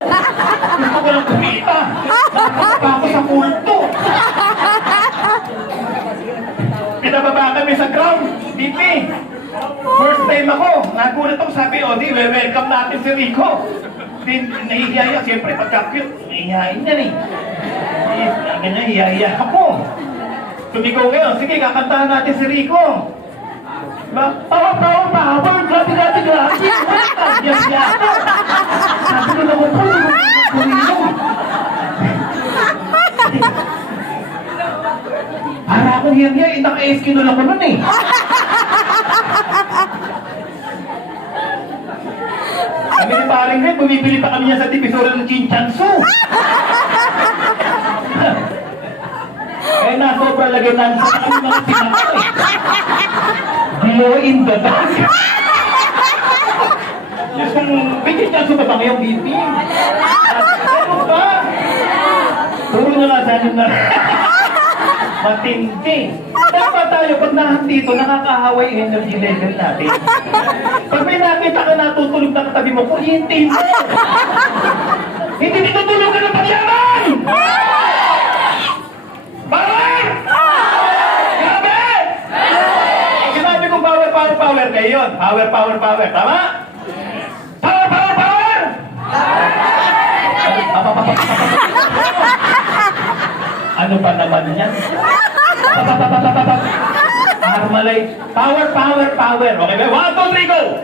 Gusto ko lang kumita. Nakakapa ako sa kulto. Pinababa kami sa ground. DP. First time ako. Nagulat ako, sabi, o di, welcome natin si Rico. Nahihiya, siyempre, pagka-cute, nahihiyain yan eh. Ganyan, hiya-hiya ako. Tumigaw ngayon, sige, kakantahan natin si Rico. Diba? Power! Grabe! Yes, yata. Sabi ko naman po, para akong hiya-hiya, naka-SQ na lang ko nun eh. Kami ni Paring Red, bumibili pa kami niya sa Divisoria ng Chinchansu. Eh, nasobra lagyan namin sa kami mga sinakay. Glow in the dark. Diyos kong, may Chinchansu pa ba ngayong BP? Ano ba? Puro na lang sa na. Matindi. Dapat tayo, pag nandito, nakakahaway energy level natin. Pag may nakita ka natutulog na katabi mo, kuryente mo! Hindi tinutulog ka ng pagyaman! Power! Grabe! Sinabi kong power kayo yun. Power. Tama? Power! Ano pa naman yan? Armalay. Power. Okay ba? 1, 2, 3, go!